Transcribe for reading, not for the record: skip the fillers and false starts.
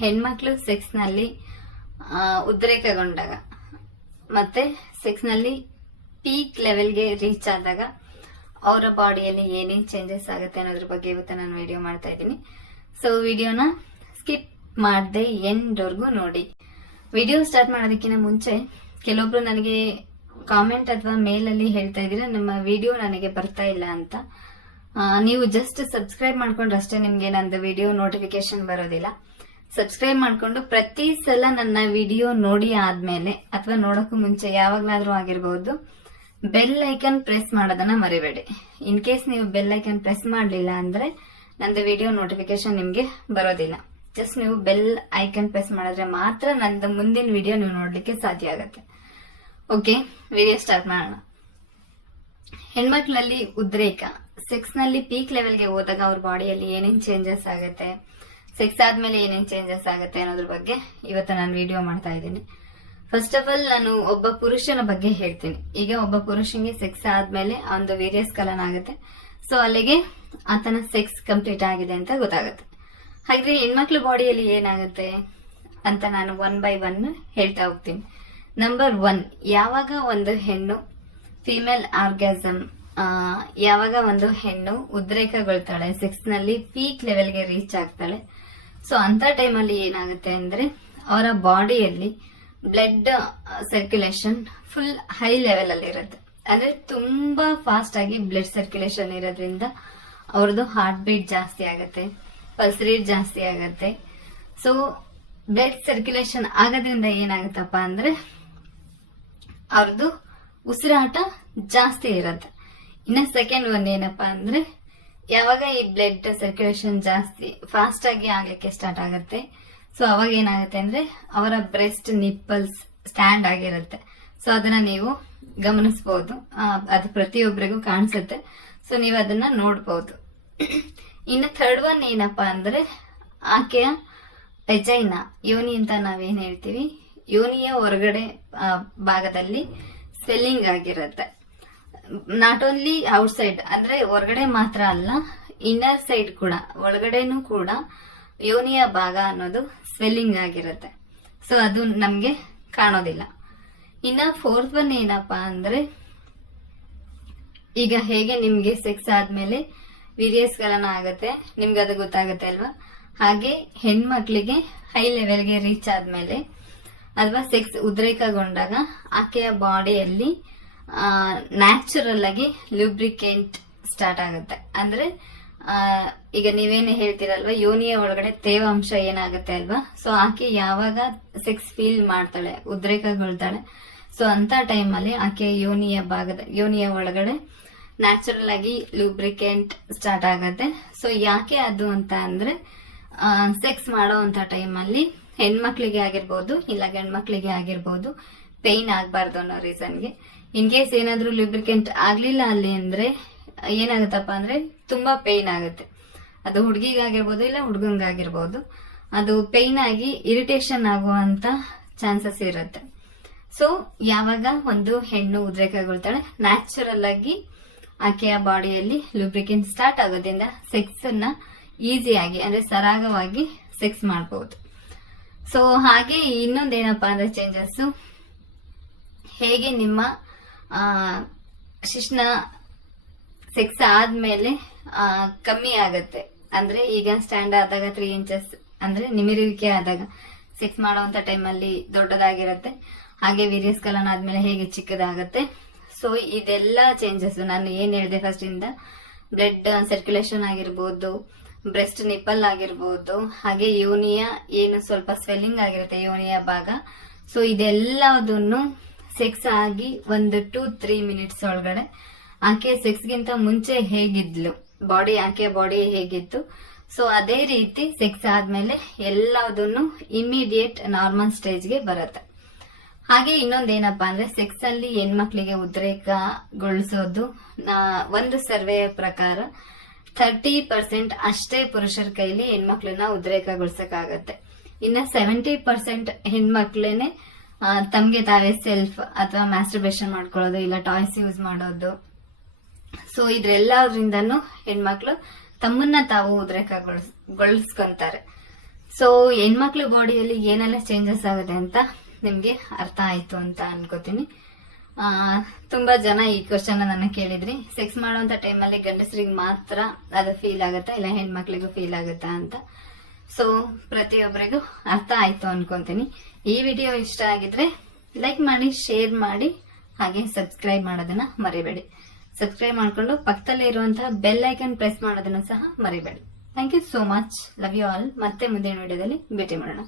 ಹೆಣ್ಮಕ್ಳು ಸೆಕ್ಸ್ ನಲ್ಲಿ ಉದ್ರೇಕಗೊಂಡಾಗ ಮತ್ತೆ ಸೆಕ್ಸ್ ನಲ್ಲಿ ಪೀಕ್ ಲೆವೆಲ್ಗೆ ರೀಚ್ ಆದಾಗ ಅವರ ಬಾಡಿಯಲ್ಲಿ ಏನೇನ್ ಚೇಂಜಸ್ ಆಗುತ್ತೆ ಅನ್ನೋದ್ರ ಬಗ್ಗೆ ಇವತ್ತು ನಾನು ವಿಡಿಯೋ ಮಾಡ್ತಾ ಇದ್ದೀನಿ. ಸೊ ವಿಡಿಯೋನ ಸ್ಕಿಪ್ ಮಾಡದೆ ಎಂಡ್ವರೆಗೂ ನೋಡಿ. ವಿಡಿಯೋ ಸ್ಟಾರ್ಟ್ ಮಾಡೋದಕ್ಕಿಂತ ಮುಂಚೆ ಕೆಲವೊಬ್ರು ನನಗೆ ಕಾಮೆಂಟ್ ಅಥವಾ ಮೇಲ್ ಅಲ್ಲಿ ಹೇಳ್ತಾ ಇದ್ದೀರಾ ನಮ್ಮ ವಿಡಿಯೋ ನನಗೆ ಬರ್ತಾ ಇಲ್ಲ ಅಂತ. ನೀವು ಜಸ್ಟ್ ಸಬ್ಸ್ಕ್ರೈಬ್ ಮಾಡ್ಕೊಂಡ್ರೆ ಅಷ್ಟೇ ನಿಮ್ಗೆ ನಂದು ವಿಡಿಯೋ ನೋಟಿಫಿಕೇಶನ್ ಬರೋದಿಲ್ಲ. ಸಬ್ಸ್ಕ್ರೈಬ್ ಮಾಡ್ಕೊಂಡು ಪ್ರತಿ ಸಲ ನನ್ನ ವಿಡಿಯೋ ನೋಡಿ ಆದ್ಮೇಲೆ ಅಥವಾ ನೋಡಕ್ಕೂ ಮುಂಚೆ ಯಾವಾಗ್ಲಾದ್ರೂ ಆಗಿರಬಹುದು ಬೆಲ್ ಐಕನ್ ಪ್ರೆಸ್ ಮಾಡೋದನ್ನ ಮರಿಬೇಡಿ. ಇನ್ ಕೇಸ್ ನೀವು ಬೆಲ್ ಐಕನ್ ಪ್ರೆಸ್ ಮಾಡ್ಲಿಲ್ಲ ಅಂದ್ರೆ ನಂದು ವಿಡಿಯೋ ನೋಟಿಫಿಕೇಶನ್ ನಿಮ್ಗೆ ಬರೋದಿಲ್ಲ. ಜಸ್ಟ್ ನೀವು ಬೆಲ್ ಐಕನ್ ಪ್ರೆಸ್ ಮಾಡಿದ್ರೆ ಮಾತ್ರ ನಂದು ಮುಂದಿನ ವಿಡಿಯೋ ನೀವು ನೋಡ್ಲಿಕ್ಕೆ ಸಾಧ್ಯ ಆಗುತ್ತೆ. ಓಕೆ, ವಿಡಿಯೋ ಸ್ಟಾರ್ಟ್ ಮಾಡೋಣ. ಹೆಣ್ಮಕ್ಳಲ್ಲಿ ಉದ್ರೇಕ ಸೆಕ್ಸ್ ನಲ್ಲಿ ಪೀಕ್ ಲೆವೆಲ್ಗೆ ಹೋದಾಗ ಅವ್ರ ಬಾಡಿಯಲ್ಲಿ ಏನೇನ್ ಚೇಂಜಸ್ ಆಗುತ್ತೆ, ಸೆಕ್ಸ್ ಆದ್ಮೇಲೆ ಏನೇನ್ ಚೇಂಜಸ್ ಆಗುತ್ತೆ ಅನ್ನೋದ್ರ ಬಗ್ಗೆ ಇವತ್ತು ನಾನು ವಿಡಿಯೋ ಮಾಡ್ತಾ ಇದ್ದೀನಿ. ಫಸ್ಟ್ ಆಫ್ ಆಲ್ ನಾನು ಒಬ್ಬ ಪುರುಷನ ಬಗ್ಗೆ ಹೇಳ್ತೀನಿ. ಈಗ ಒಬ್ಬ ಪುರುಷನಿಗೆ ಸೆಕ್ಸ್ ಆದ್ಮೇಲೆ ಒಂದು ವೀರ್ಯಸ್ಖಲನ ಆಗುತ್ತೆ. ಸೊ ಅಲ್ಲಿಗೆ ಆತನ ಸೆಕ್ಸ್ ಕಂಪ್ಲೀಟ್ ಆಗಿದೆ ಅಂತ ಗೊತ್ತಾಗುತ್ತೆ. ಹಾಗೆ ಹೆಣ್ಮಕ್ಳ ಬಾಡಿಯಲ್ಲಿ ಏನಾಗುತ್ತೆ ಅಂತ ನಾನು ಒನ್ ಬೈ ಒನ್ ಹೇಳ್ತಾ ಹೋಗ್ತೀನಿ. ನಂಬರ್ 1, ಯಾವಾಗ ಒಂದು ಹೆಣ್ಣು ಫಿಮೇಲ್ ಆರ್ಗ್ಯಾಸಮ್, ಯಾವಾಗ ಒಂದು ಹೆಣ್ಣು ಉದ್ರೇಕಗೊಳ್ತಾಳೆ, ಸೆಕ್ಸ್ ನಲ್ಲಿ ಪೀಕ್ ಲೆವೆಲ್ಗೆ ರೀಚ್ ಆಗ್ತಾಳೆ. ಸೊ ಅಂತ ಟೈಮಲ್ಲಿ ಏನಾಗುತ್ತೆ ಅಂದ್ರೆ ಅವರ ಬಾಡಿಯಲ್ಲಿ blood circulation full high level ಅಲ್ಲಿ ಇರುತ್ತೆ. ಅಂದ್ರೆ ತುಂಬಾ ಫಾಸ್ಟ್ ಆಗಿ ಬ್ಲಡ್ ಸರ್ಕ್ಯುಲೇಷನ್ ಇರೋದ್ರಿಂದ ಅವ್ರದ್ದು ಹಾರ್ಟ್ ಬೀಟ್ ಜಾಸ್ತಿ ಆಗುತ್ತೆ, ಪಲ್ಸ್ ರೇಟ್ ಜಾಸ್ತಿ ಆಗುತ್ತೆ. ಸೊ ಬ್ಲಡ್ ಸರ್ಕ್ಯುಲೇಷನ್ ಆಗೋದ್ರಿಂದ ಏನಾಗುತ್ತಪ್ಪ ಅಂದ್ರೆ ಅವ್ರದ್ದು ಉಸಿರಾಟ ಜಾಸ್ತಿ ಇರುತ್ತೆ. ಇನ್ನ ಸೆಕೆಂಡ್ ಒನ್ ಏನಪ್ಪಾ ಅಂದ್ರೆ ಯಾವಾಗ ಈ ಬ್ಲಡ್ ಸರ್ಕ್ಯುಲೇಷನ್ ಜಾಸ್ತಿ ಫಾಸ್ಟ್ ಆಗಿ ಆಗ್ಲಿಕ್ಕೆ ಸ್ಟಾರ್ಟ್ ಆಗುತ್ತೆ, ಸೊ ಅವಾಗ ಏನಾಗುತ್ತೆ ಅಂದ್ರೆ ಅವರ ಬ್ರೆಸ್ಟ್ ನಿಪ್ಪಲ್ಸ್ ಸ್ಟ್ಯಾಂಡ್ ಆಗಿರುತ್ತೆ. ಸೊ ಅದನ್ನ ನೀವು ಗಮನಿಸಬಹುದು, ಅದು ಪ್ರತಿಯೊಬ್ಬರಿಗೂ ಕಾಣಿಸುತ್ತೆ. ಸೊ ನೀವು ಅದನ್ನ ನೋಡಬಹುದು. ಇನ್ನು ಥರ್ಡ್ ಒನ್ ಏನಪ್ಪಾ ಅಂದ್ರೆ ಆಕೆಯ ವೆಜೈನಾ, ಯೋನಿ ಅಂತ ನಾವೇನ್ ಹೇಳ್ತೀವಿ, ಯೋನಿಯ ಹೊರಗಡೆ ಭಾಗದಲ್ಲಿ ಸ್ವೆಲ್ಲಿಂಗ್ ಆಗಿರುತ್ತೆ. ನಾಟ್ ಓನ್ಲಿ ಔಟ್ ಸೈಡ್ ಅಂದ್ರೆ ಹೊರಗಡೆ ಮಾತ್ರ ಅಲ್ಲ, ಇನ್ನರ್ ಸೈಡ್ ಕೂಡ, ಒಳಗಡೆನೂ ಕೂಡ ಯೋನಿಯ ಭಾಗ ಅನ್ನೋದು ಸ್ವೆಲ್ಲಿಂಗ್ ಆಗಿರುತ್ತೆ. ಸೊ ಅದು ನಮ್ಗೆ ಕಾಣೋದಿಲ್ಲ. ಇನ್ನ ಫೋರ್ತ್ ಒನ್ ಏನಪ್ಪಾ ಅಂದ್ರೆ ಈಗ ಹೇಗೆ ನಿಮ್ಗೆ ಸೆಕ್ಸ್ ಆದ್ಮೇಲೆ ವೀರ್ಯಸ್ಖಲನ ಆಗತ್ತೆ, ನಿಮ್ಗೆ ಅದು ಗೊತ್ತಾಗುತ್ತೆ ಅಲ್ವಾ, ಹಾಗೆ ಹೆಣ್ಮಕ್ಳಿಗೆ ಹೈ ಲೆವೆಲ್ಗೆ ರೀಚ್ ಆದ್ಮೇಲೆ ಅಥವಾ ಸೆಕ್ಸ್ ಉದ್ರೇಕಗೊಂಡಾಗ ಆಕೆಯ ಬಾಡಿಯಲ್ಲಿ ನ್ಯಾಚುರಲ್ ಆಗಿ ಲೂಬ್ರಿಕೆಂಟ್ ಸ್ಟಾರ್ಟ್ ಆಗುತ್ತೆ. ಅಂದ್ರೆ ಈಗ ನೀವೇನು ಹೇಳ್ತೀರಲ್ವಾ, ಯೋನಿಯ ಒಳಗಡೆ ತೇವಾಂಶ ಏನಾಗುತ್ತೆ ಅಲ್ವಾ, ಸೊ ಆಕೆ ಯಾವಾಗ ಸೆಕ್ಸ್ ಫೀಲ್ ಮಾಡ್ತಾಳೆ, ಉದ್ರೇಕಗೊಳ್ತಾಳೆ, ಸೊ ಅಂತ ಟೈಮಲ್ಲಿ ಆಕೆ ಯೋನಿಯ ಒಳಗಡೆ ನ್ಯಾಚುರಲ್ ಆಗಿ ಲೂಬ್ರಿಕೆಂಟ್ ಸ್ಟಾರ್ಟ್ ಆಗತ್ತೆ. ಸೊ ಯಾಕೆ ಅದು ಅಂತ ಅಂದ್ರೆ ಸೆಕ್ಸ್ ಮಾಡೋ ಅಂತ ಟೈಮಲ್ಲಿ ಹೆಣ್ಮಕ್ಳಿಗೆ ಆಗಿರ್ಬೋದು ಇಲ್ಲ ಗಂಡ್ಮಕ್ಳಿಗೆ ಆಗಿರ್ಬೋದು ಪೇನ್ ಆಗ್ಬಾರ್ದು ಅನ್ನೋ ರೀಸನ್ಗೆ. ಇನ್ ಕೇಸ್ ಏನಾದ್ರೂ ಲೂಬ್ರಿಕೆಂಟ್ ಆಗ್ಲಿಲ್ಲ ಅಲ್ಲಿ ಅಂದ್ರೆ ಏನಾಗುತ್ತಪ್ಪ ಅಂದ್ರೆ ತುಂಬಾ ಪೇನ್ ಆಗುತ್ತೆ. ಅದು ಹುಡುಗಿಗಾಗಿರ್ಬೋದು ಇಲ್ಲ ಹುಡುಗಂಗಾಗಿರ್ಬೋದು, ಅದು ಪೇನ್ ಆಗಿ ಇರಿಟೇಷನ್ ಆಗುವಂತ ಚಾನ್ಸಸ್ ಇರುತ್ತೆ. ಸೊ ಯಾವಾಗ ಒಂದು ಹೆಣ್ಣು ಉದ್ರೇಕಗೊಳ್ತಾಳೆ, ನ್ಯಾಚುರಲ್ ಆಗಿ ಆಕೆಯ ಬಾಡಿಯಲ್ಲಿ ಲೂಬ್ರಿಕೆಂಟ್ ಸ್ಟಾರ್ಟ್ ಆಗೋದ್ರಿಂದ ಸೆಕ್ಸ್ ಅನ್ನ ಈಸಿಯಾಗಿ ಅಂದ್ರೆ ಸರಾಗವಾಗಿ ಸೆಕ್ಸ್ ಮಾಡಬಹುದು. ಸೊ ಹಾಗೆ ಇನ್ನೊಂದೇನಪ್ಪಾ ಅಂದ್ರೆ ಚೇಂಜಸ್, ಹೇಗೆ ನಿಮ್ಮ ಶಿಶ್ನ ಸೆಕ್ಸ್ ಆದ್ಮೇಲೆ ಕಮ್ಮಿ ಆಗತ್ತೆ ಅಂದ್ರೆ ಈಗ ಸ್ಟ್ಯಾಂಡ್ ಆದಾಗ 3 ಇಂಚಸ್ ಅಂದ್ರೆ ನಿಮಿರುವಿಕೆ ಆದಾಗ ಸೆಕ್ಸ್ ಮಾಡುವಂತ ಟೈಮಲ್ಲಿ ದೊಡ್ಡದಾಗಿರುತ್ತೆ, ಹಾಗೆ ವೀರ್ಯಸ್ಖಲನ ಆದ್ಮೇಲೆ ಹೇಗೆ ಚಿಕ್ಕದಾಗತ್ತೆ. ಸೊ ಇದೆಲ್ಲ ಚೇಂಜಸ್ ನಾನು ಏನ್ ಹೇಳಿದೆ ಫಸ್ಟ್ ಇಂದ, ಬ್ಲಡ್ ಸರ್ಕ್ಯುಲೇಷನ್ ಆಗಿರ್ಬೋದು, ಬ್ರೆಸ್ಟ್ ನಿಪ್ಪಲ್ ಆಗಿರ್ಬೋದು, ಹಾಗೆ ಯೋನಿಯ ಏನು ಸ್ವಲ್ಪ ಸ್ವೆಲ್ಲಿಂಗ್ ಆಗಿರುತ್ತೆ ಯೋನಿಯ ಭಾಗ. ಸೊ ಇದೆಲ್ಲದನ್ನು ಸೆಕ್ಸ್ ಆಗಿ 1-3 ಮಿನಿಟ್ಸ್ ಒಳಗಡೆ ಆಕೆ ಸೆಕ್ಸ್ ಗಿಂತ ಮುಂಚೆ ಹೇಗಿದ್ಲು ಆಕೆಯ ಬಾಡಿ ಹೇಗಿತ್ತು, ಸೊ ಅದೇ ರೀತಿ ಸೆಕ್ಸ್ ಆದ್ಮೇಲೆ ಎಲ್ಲದನ್ನು ಇಮಿಡಿಯೇಟ್ ನಾರ್ಮಲ್ ಸ್ಟೇಜ್ಗೆ ಬರುತ್ತೆ. ಹಾಗೆ ಇನ್ನೊಂದೇನಪ್ಪಾ ಅಂದ್ರೆ ಸೆಕ್ಸ್ ಅಲ್ಲಿ ಹೆಣ್ಮಕ್ಳಿಗೆ ಉದ್ರೇಕಗೊಳಿಸೋದು ಒಂದು ಸರ್ವೆಯ ಪ್ರಕಾರ 30% ಅಷ್ಟೇ ಪುರುಷರ ಕೈಲಿ ಹೆಣ್ಮಕ್ಳನ್ನ ಉದ್ರೇಕಗೊಳಿಸಕ್ಕಾಗತ್ತೆ. ಇನ್ನ 70% ಹೆಣ್ಮಕ್ಳೇನೆ ತಮ್ಗೆ ತಾವೇ ಸೆಲ್ಫ್ ಅಥವಾ ಮ್ಯಾಸ್ಟರ್ಬೇಷನ್ ಮಾಡ್ಕೊಳ್ಳೋದು ಇಲ್ಲ ಟಾಯ್ಸ್ ಯೂಸ್ ಮಾಡೋದು. ಸೊ ಇದ್ರೆಲ್ಲದ್ರಿಂದನೂ ಹೆಣ್ಮಕ್ಳು ತಮ್ಮನ್ನ ತಾವು ಉದ್ರೇಕಗೊಳಿಸ್ಕೊಂತಾರೆ. ಸೊ ಹೆಣ್ಮಕ್ಳ ಬಾಡಿಯಲ್ಲಿ ಏನೆಲ್ಲ ಚೇಂಜಸ್ ಆಗುತ್ತೆ ಅಂತ ನಿಮ್ಗೆ ಅರ್ಥ ಆಯ್ತು ಅಂತ ಅನ್ಕೋತೀನಿ. ತುಂಬಾ ಜನ ಈ ಕ್ವಶನ್ ನನ್ನ ಕೇಳಿದ್ರಿ, ಸೆಕ್ಸ್ ಮಾಡುವಂತ ಟೈಮಲ್ಲಿ ಗಂಡಸರಿಗೆ ಮಾತ್ರ ಅದು ಫೀಲ್ ಆಗುತ್ತಾ ಇಲ್ಲ ಹೆಣ್ಮಕ್ಳಿಗೂ ಫೀಲ್ ಆಗುತ್ತಾ ಅಂತ. ಸೊ ಪ್ರತಿಯೊಬ್ಬರಿಗೂ ಅರ್ಥ ಆಯ್ತು ಅನ್ಕೊಂತೀನಿ. ಈ ವಿಡಿಯೋ ಇಷ್ಟ ಆಗಿದ್ರೆ ಲೈಕ್ ಮಾಡಿ, ಶೇರ್ ಮಾಡಿ, ಹಾಗೆ ಸಬ್ಸ್ಕ್ರೈಬ್ ಮಾಡೋದನ್ನ ಮರಿಬೇಡಿ. ಸಬ್ಸ್ಕ್ರೈಬ್ ಮಾಡ್ಕೊಂಡು ಪಕ್ಕದಲ್ಲೇ ಇರುವಂತಹ ಬೆಲ್ ಐಕನ್ ಪ್ರೆಸ್ ಮಾಡೋದನ್ನ ಸಹ ಮರಿಬೇಡಿ. Thank you so much. Love you all. ಮತ್ತೆ ಮುಂದಿನ ವಿಡಿಯೋದಲ್ಲಿ ಭೇಟಿ ಮಾಡೋಣ.